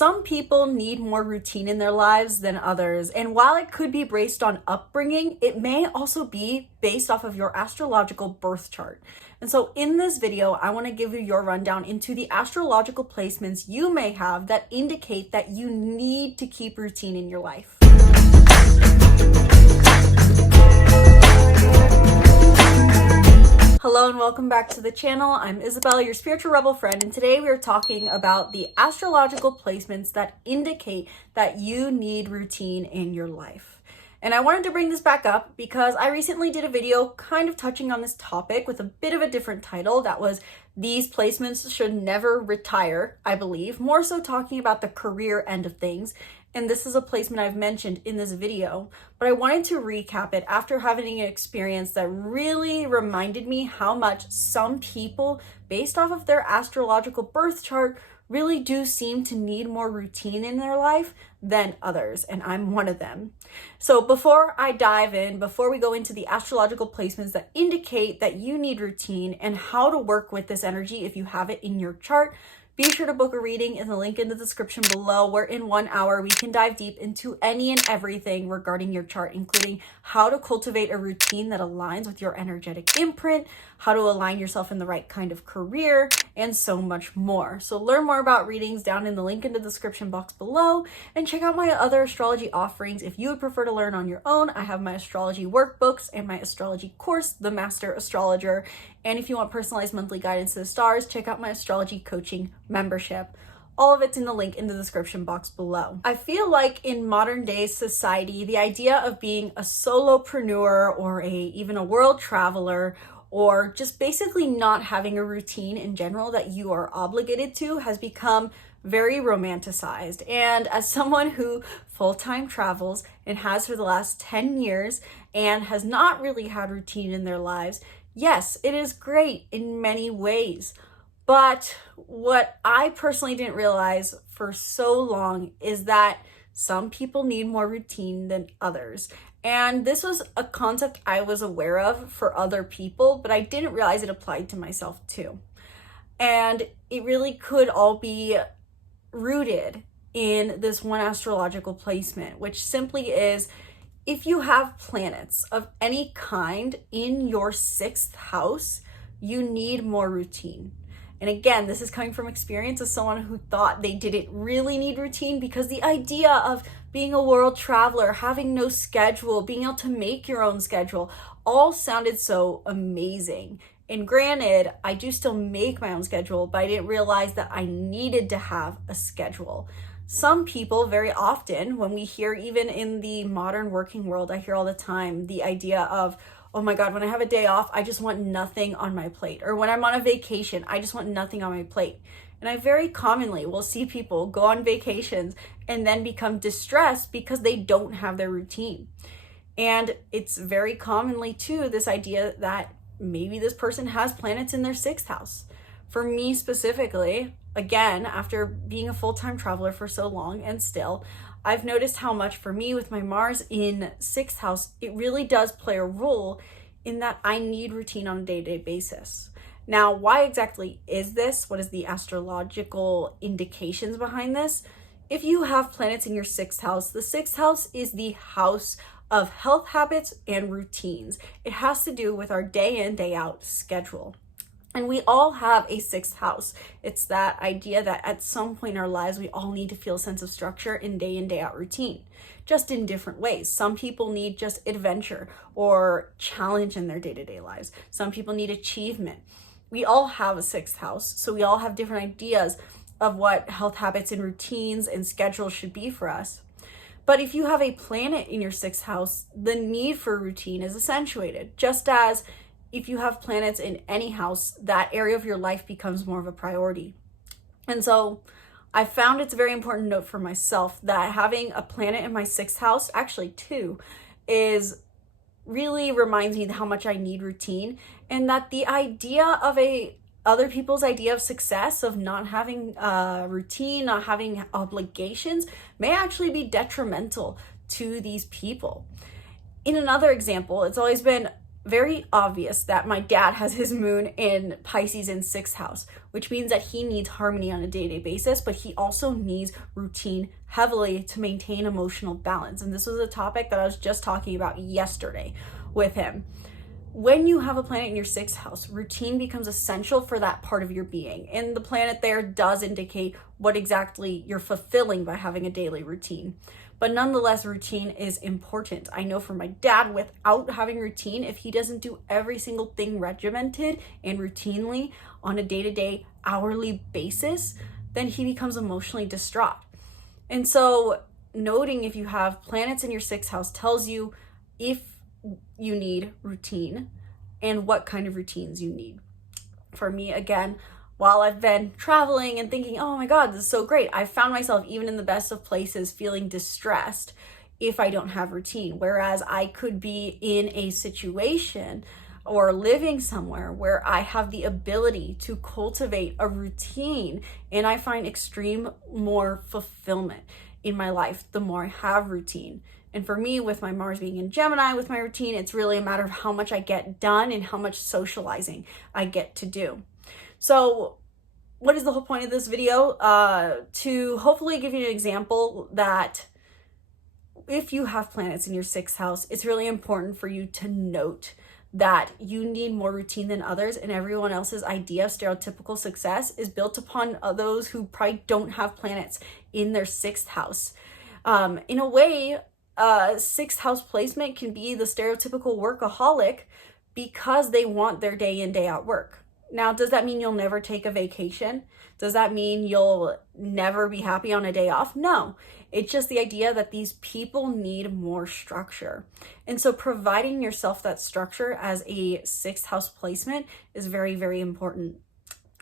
Some people need more routine in their lives than others, and while it could be based on upbringing, it may also be based off of your astrological birth chart. And so in this video, I want to give you your rundown into the astrological placements you may have that indicate that you need to keep routine in your life. Hello and welcome back to the channel. I'm Isabelle, your spiritual rebel friend, and today we are talking about the astrological placements that indicate that you need routine in your life. And I wanted to bring this back up because I recently did a video kind of touching on this topic with a bit of a different title that was These Placements Should Never Retire, I believe, more so talking about the career end of things. And this is a placement I've mentioned in this video, but I wanted to recap it after having an experience that really reminded me how much some people, based off of their astrological birth chart, really do seem to need more routine in their life than others, and I'm one of them. So before I dive in, before we go into the astrological placements that indicate that you need routine and how to work with this energy if you have it in your chart, be sure to book a reading in the link in the description below, where in 1 hour we can dive deep into any and everything regarding your chart, including how to cultivate a routine that aligns with your energetic imprint, how to align yourself in the right kind of career, and so much more. So learn more about readings down in the link in the description box below, and check out my other astrology offerings. If you would prefer to learn on your own, I have my astrology workbooks and my astrology course, The Master Astrologer. And if you want personalized monthly guidance to the stars, check out my astrology coaching membership. All of it's in the link in the description box below. I feel like in modern day society, the idea of being a solopreneur or even a world traveler, or just basically not having a routine in general that you are obligated to, has become very romanticized. And as someone who full-time travels and has for the last 10 years and has not really had routine in their lives, yes, it is great in many ways. But what I personally didn't realize for so long is that some people need more routine than others. And this was a concept I was aware of for other people, but I didn't realize it applied to myself too. And it really could all be rooted in this one astrological placement, which simply is, if you have planets of any kind in your 6th house, you need more routine. And again, this is coming from experience as someone who thought they didn't really need routine, because the idea of being a world traveler, having no schedule, being able to make your own schedule, all sounded so amazing. And granted, I do still make my own schedule, but I didn't realize that I needed to have a schedule. Some people, very often, when we hear, even in the modern working world, I hear all the time the idea of, oh my God, when I have a day off, I just want nothing on my plate. Or when I'm on a vacation, I just want nothing on my plate. And I very commonly will see people go on vacations and then become distressed because they don't have their routine. And it's very commonly too this idea that maybe this person has planets in their 6th house. For me specifically, again, after being a full-time traveler for so long, and still, I've noticed how much for me with my Mars in 6th house, it really does play a role in that I need routine on a day-to-day basis. Now, why exactly is this? What is the astrological indications behind this? If you have planets in your 6th house, the 6th house is the house of health habits and routines. It has to do with our day in, day out schedule. And we all have a 6th house. It's that idea that at some point in our lives, we all need to feel a sense of structure in, day out routine, just in different ways. Some people need just adventure or challenge in their day-to-day lives. Some people need achievement. We all have a 6th house, so we all have different ideas of what health habits and routines and schedules should be for us. But if you have a planet in your 6th house, the need for routine is accentuated, just as if you have planets in any house, that area of your life becomes more of a priority. And so I found it's a very important note for myself that having a planet in my 6th house, actually 2, is really reminds me how much I need routine, and that the idea of other people's idea of success, of not having routine, not having obligations, may actually be detrimental to these people. In another example, it's always been very obvious that my dad has his moon in Pisces in 6th house, which means that he needs harmony on a day-to-day basis, but he also needs routine heavily to maintain emotional balance. And this was a topic that I was just talking about yesterday with him. When you have a planet in your 6th house, routine becomes essential for that part of your being. And the planet there does indicate what exactly you're fulfilling by having a daily routine. But nonetheless, routine is important. I know for my dad, without having routine, if he doesn't do every single thing regimented and routinely on a day-to-day, hourly basis, then he becomes emotionally distraught. And so noting if you have planets in your 6th house tells you if you need routine and what kind of routines you need. For me, again, while I've been traveling and thinking, oh my God, this is so great, I found myself even in the best of places feeling distressed if I don't have routine. Whereas I could be in a situation or living somewhere where I have the ability to cultivate a routine, and I find extreme more fulfillment in my life the more I have routine. And for me, with my Mars being in Gemini, with my routine, it's really a matter of how much I get done and how much socializing I get to do. So what is the whole point of this video? To hopefully give you an example that if you have planets in your 6th house, it's really important for you to note that you need more routine than others, and everyone else's idea of stereotypical success is built upon those who probably don't have planets in their 6th house. In a way, 6th house placement can be the stereotypical workaholic because they want their day in, day out work. Now, does that mean you'll never take a vacation? Does that mean you'll never be happy on a day off? No. It's just the idea that these people need more structure. And so providing yourself that structure as a 6th house placement is very, very important.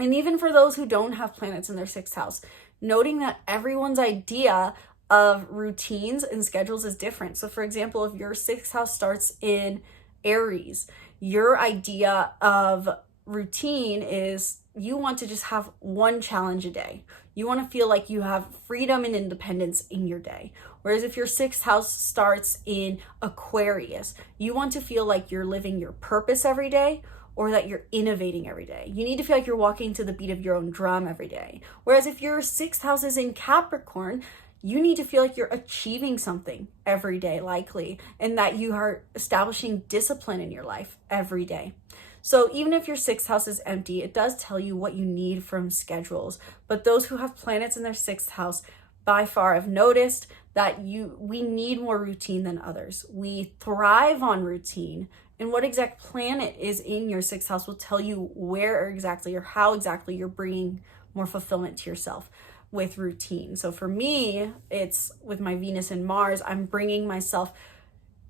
And even for those who don't have planets in their 6th house, noting that everyone's idea of routines and schedules is different. So for example, if your 6th house starts in Aries, your idea of routine is you want to just have one challenge a day. You want to feel like you have freedom and independence in your day. Whereas if your 6th house starts in Aquarius, you want to feel like you're living your purpose every day, or that you're innovating every day. You need to feel like you're walking to the beat of your own drum every day. Whereas if your 6th house is in Capricorn, you need to feel like you're achieving something every day, likely, and that you are establishing discipline in your life every day. So even if your 6th house is empty, it does tell you what you need from schedules. But those who have planets in their 6th house by far have noticed that we need more routine than others. We thrive on routine. And what exact planet is in your 6th house will tell you where exactly or how exactly you're bringing more fulfillment to yourself with routine. So for me, it's with my Venus and Mars, I'm bringing myself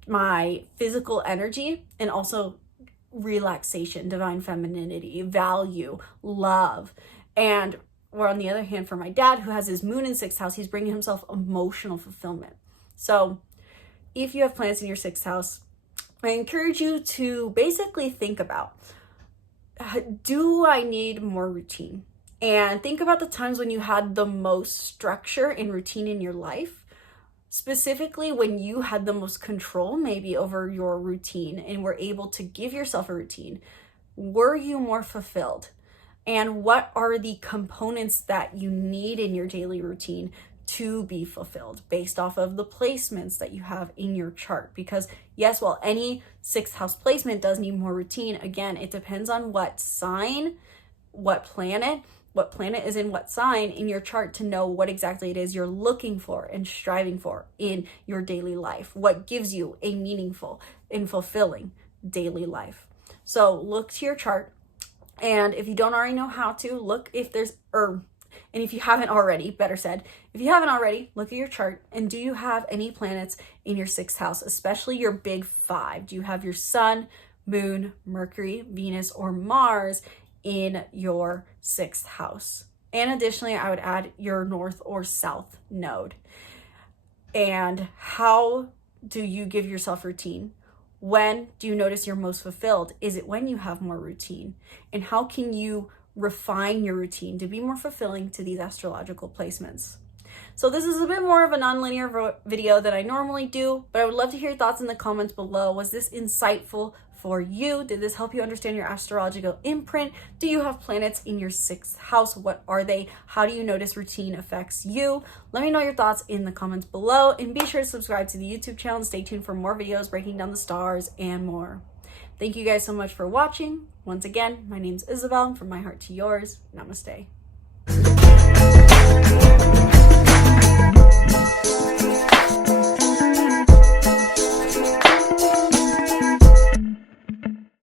my physical energy and also relaxation, divine femininity, value, love. And where on the other hand, for my dad, who has his moon in 6th house, he's bringing himself emotional fulfillment. So if you have planets in your 6th house, I encourage you to basically think about, do I need more routine? And think about the times when you had the most structure and routine in your life, specifically when you had the most control maybe over your routine and were able to give yourself a routine. Were you more fulfilled? And what are the components that you need in your daily routine to be fulfilled based off of the placements that you have in your chart? Because yes, while any 6th house placement does need more routine, again, it depends on what sign, what planet is in what sign in your chart to know what exactly it is you're looking for and striving for in your daily life. What gives you a meaningful and fulfilling daily life. So look to your chart, and if you don't already know how to, look if there's, and if you haven't already, better said, if you haven't already, look at your chart and do you have any planets in your 6th house, especially your big 5? Do you have your Sun, Moon, Mercury, Venus, or Mars in your 6th house? And additionally, I would add your north or south node. And how do you give yourself routine? When do you notice you're most fulfilled? Is it when you have more routine? And how can you refine your routine to be more fulfilling to these astrological placements? So this is a bit more of a non-linear video than I normally do, but I would love to hear your thoughts in the comments below. Was this insightful for you? Did this help you understand your astrological imprint? Do you have planets in your 6th house? What are they? How do you notice routine affects you? Let me know your thoughts in the comments below, and be sure to subscribe to the YouTube channel and stay tuned for more videos breaking down the stars and more. Thank you guys so much for watching. Once again, my name's Isabelle, from my heart to yours. Namaste.